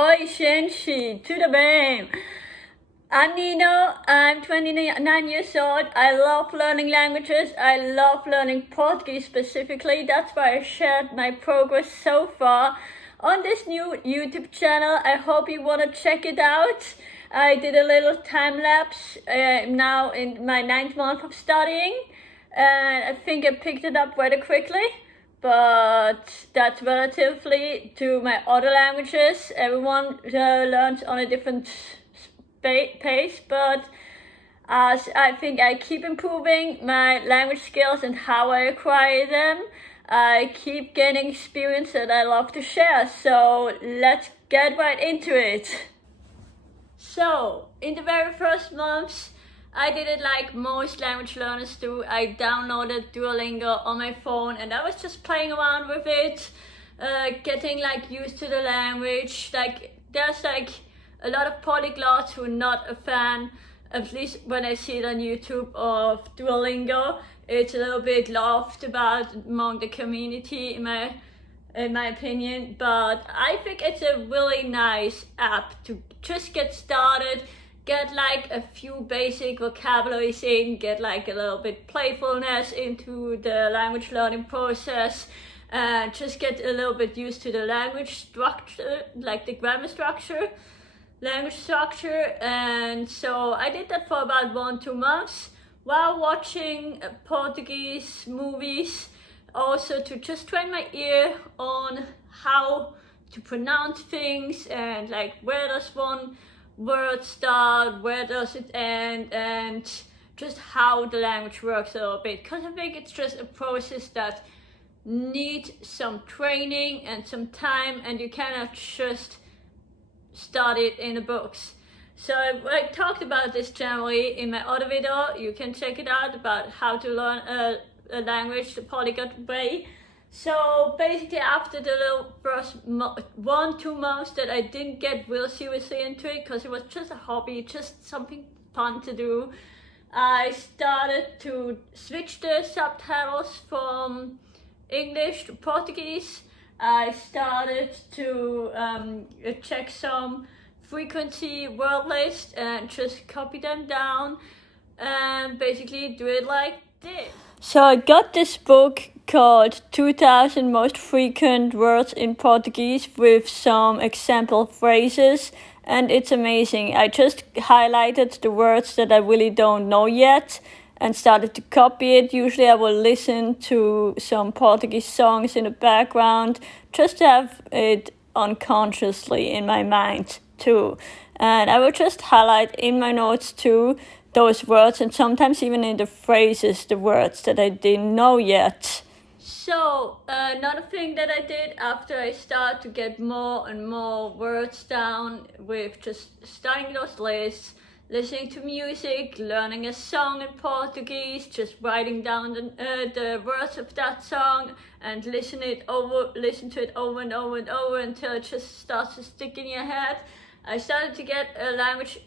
Oi, gente, tudo bem? I'm Nino, I'm 29 years old. I love learning languages. I love learning Portuguese specifically. That's why I shared my progress so far on this new YouTube channel. I hope you want to check it out. I did a little time lapse now in my 9th month of studying, and I think I picked it up rather quickly. But that's relatively to my other languages. Everyone learns on a different pace, but as I think I keep improving my language skills and how I acquire them, I keep gaining experience that I love to share. So let's get right into it. So in the very first months, I did it like most language learners do. I downloaded Duolingo on my phone and I was just playing around with it, getting like used to the language. Like there's like a lot of polyglots who are not a fan, at least when I see it on YouTube, of Duolingo. It's a little bit laughed about among the community in my opinion, but I think it's a really nice app to just get started, get like a few basic vocabularies in, get like a little bit playfulness into the language learning process, and just get a little bit used to the language structure, like the grammar structure, language structure. And so I did that for about 1-2 months while watching Portuguese movies, also to just train my ear on how to pronounce things and like where does one word start, where does it end, and just how the language works a little bit, because I think it's just a process that needs some training and some time, and you cannot just study it in the books. So I talked about this generally in my other video. You can check it out about how to learn a language the polyglot way. So basically after the little first 1-2 months that I didn't get real seriously into it because it was just a hobby, just something fun to do, I started to switch the subtitles from English to Portuguese. I started to check some frequency word lists and just copy them down and basically do it like this. So I got this book called 2000 Most Frequent Words in Portuguese with some example phrases, and it's amazing. I just highlighted the words that I really don't know yet and started to copy it. Usually I will listen to some Portuguese songs in the background just to have it unconsciously in my mind too. And I will just highlight in my notes too those words, and sometimes even in the phrases, the words that I didn't know yet. So another thing that I did after I started to get more and more words down with just studying those lists, listening to music, learning a song in Portuguese, just writing down the words of that song and listen to it over and over and over until it just starts to stick in your head. I started to get a language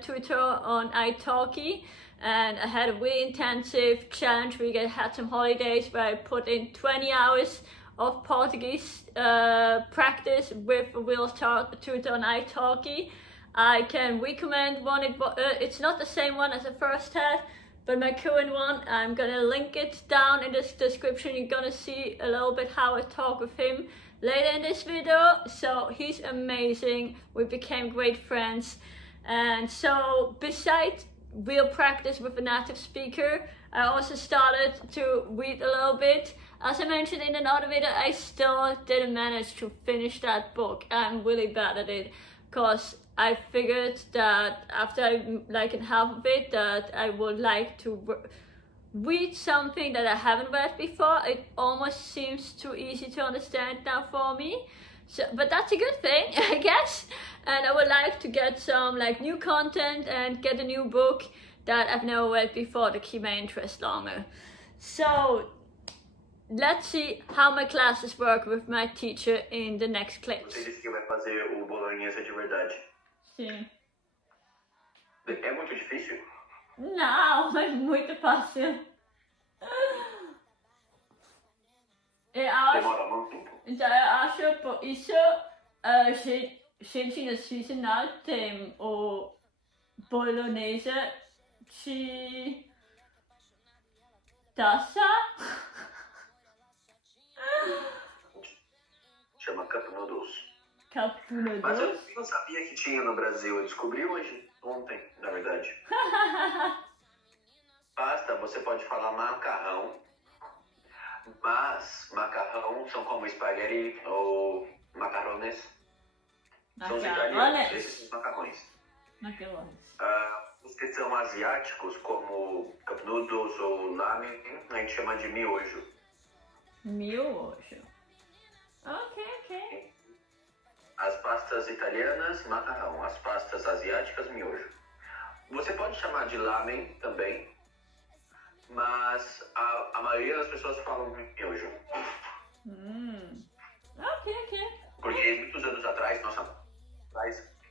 tutor on italki, and I had a really intensive challenge. We had some holidays where I put in 20 hours of Portuguese practice with a real tutor on italki. I can recommend one. It's not the same one as I first had, but my current one, I'm gonna link it down in this description. You're gonna see a little bit how I talk with him later in this video. So he's amazing. We became great friends. And so besides real practice with a native speaker, I also started to read a little bit. As I mentioned in another video, I still didn't manage to finish that book. I'm really bad at it because I figured that after I like in half of it that I would like to read something that I haven't read before. It almost seems too easy to understand now for me. So, but that's a good thing, I guess. And I would like to get some like new content and get a new book that I've never read before to keep my interest longer. So let's see how my classes work with my teacher in the next clips. Você disse que vai fazer o bolonhesa de verdade. Sim. É muito difícil? Não, é muito fácil. Eu acho, Demora muito tempo. então eu acho por isso gente na Suíça não tem o bolonhesa de taça. Chama Cup Noodles. Cup Mas eu noodles. não sabia que tinha no Brasil. Eu descobri hoje, ontem, na verdade. Pasta, você pode falar macarrão, mas macarrão são como espaguete ou macarrones. São os italianos, esses são os macarrões. Macarrones. Os que são asiáticos, como cup noodles ou lamen, a gente chama de miojo. Miojo. Ok. As pastas italianas, macarrão. As pastas asiáticas, miojo. Você pode chamar de lamen também, mas a maioria das pessoas falam miojo. Ok. Porque muitos anos atrás,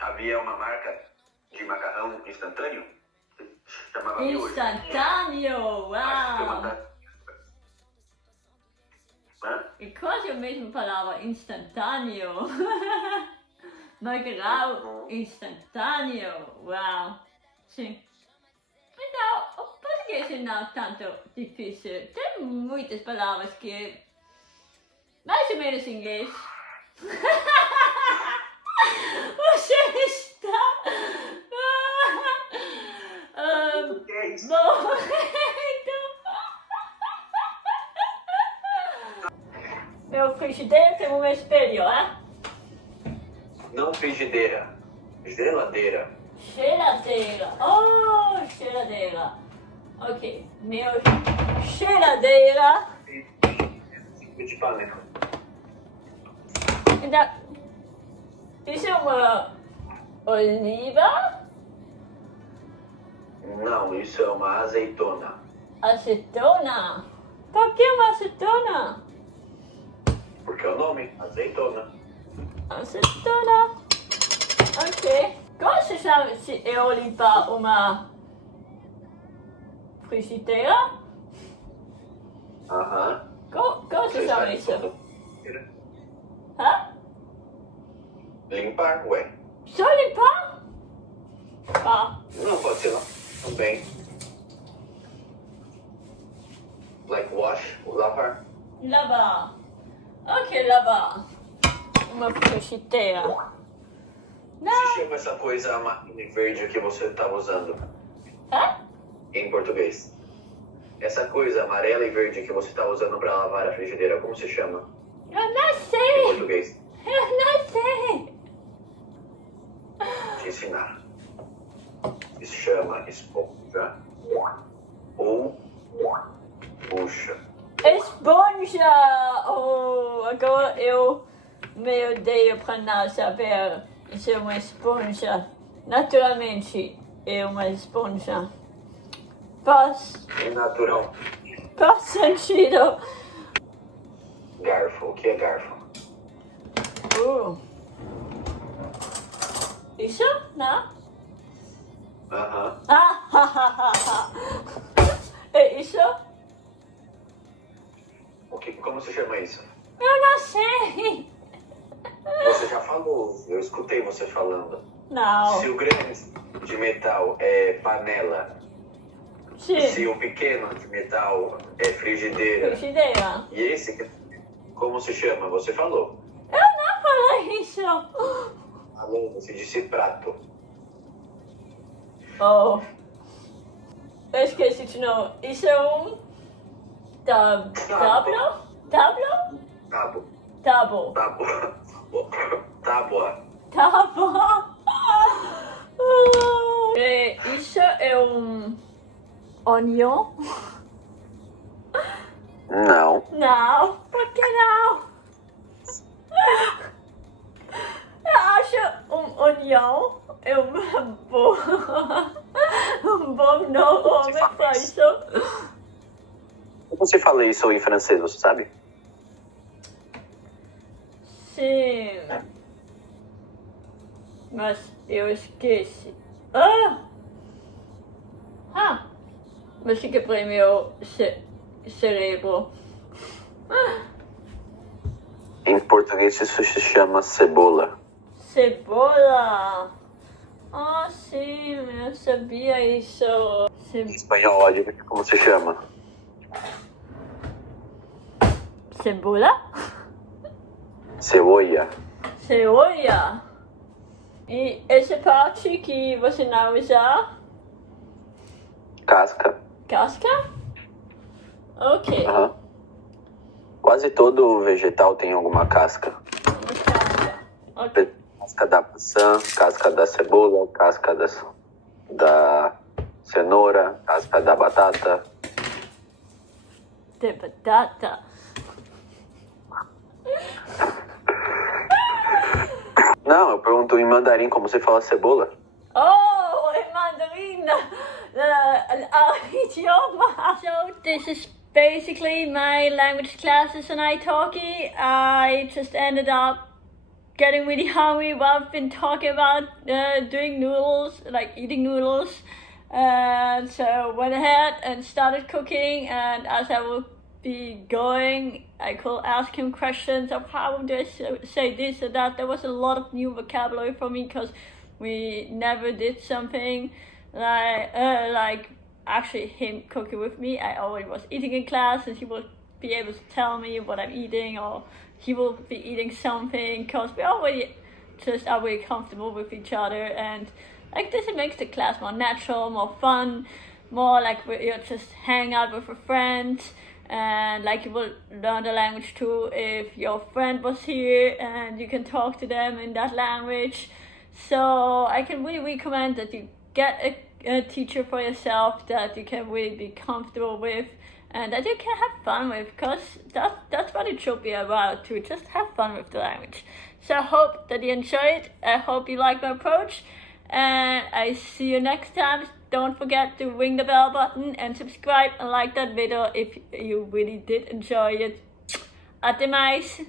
havia uma marca de macarrão instantâneo que chamava miojo. Instantâneo, Acho que foi uau! uma... Hã? E quase a mesma palavra, instantâneo. Macarrão instantâneo, uau! Sim. Então, o português não é tanto difícil. Tem muitas palavras que mais ou menos inglês. Você está Meu frigideiro tem um espelho, é? Não frigideira, geladeira. Geladeira. Oh, geladeira. Ok, meu geladeira. De panela. Então, isso é uma oliva? Não, isso é uma azeitona. Azeitona. Por que uma azeitona? Porque é o nome, azeitona. Azeitona. Ok. Como se chama se eu limpar uma frigideira? Aham. Como se chama isso? Limpar. Hã? Limpar, ué. Só limpar? Ah. Não, pode ser lá. Também. Like wash, lavar. Lavar. Ok, lavar. Uma frigideira. Se chama essa coisa marrom verde que você está usando Hã? em português? Essa coisa amarela e verde que você está usando para lavar a frigideira, como se chama Eu não em sei. português? Eu não sei. Te ensinar. Se chama esponja ou bucha. Esponja. Oh, agora eu me odeio para não saber. Isso é uma esponja. Naturalmente é uma esponja. Faz Natural. sentido. Garfo. O que é garfo? Isso? Não? Aham. É isso? Como se chama isso? Eu não sei. Você já falou, eu escutei você falando. Não. Se o grande de metal é panela, Sim. se o pequeno de metal é frigideira, Frigideira. e esse, como se chama? Você falou. Eu não falei isso. Falou, você disse prato. Oh. Eu esqueci de novo. Isso é um tábua? Tábua. Isso é um onion? Não. Não. Por que não? Eu acho um onion é um bom nome para isso. Como você fala isso em francês, você sabe? Sim. Mas eu esqueci. Mas fica para meu cérebro. Em português isso se chama cebola. Cebola. Oh, sim, eu sabia isso. Em espanhol, adivinha como se chama? Cebola? Cebolla. Cebola. E essa parte que você não usa? Casca. Casca? Ok. Aham. Quase todo vegetal tem alguma casca. Casca. Ok. Casca da maçã, casca da cebola, casca da cenoura, casca da batata. De batata. Não, eu pergunto em mandarim como você fala cebola. Oh, in Mandarin, idioma. So this is basically my language classes and italki. I just ended up getting really hungry while I've been talking about doing noodles, like eating noodles. And so went ahead and started cooking, and as I would be going, I could ask him questions of how do I say this or that. There was a lot of new vocabulary for me because we never did something like actually him cooking with me. I already was eating in class, and he would be able to tell me what I'm eating, or he will be eating something, because we already just are really comfortable with each other, and like this, it makes the class more natural, more fun, more like you just hang out with a friend, and like you will learn the language too if your friend was here and you can talk to them in that language. So I can really recommend that you get a teacher for yourself that you can really be comfortable with and that you can have fun with, because that's what it should be about, to just have fun with the language. So I hope that you enjoy it. I hope you like my approach, and I see you next time. Don't forget to ring the bell button and subscribe and like that video if you really did enjoy it. Até mais!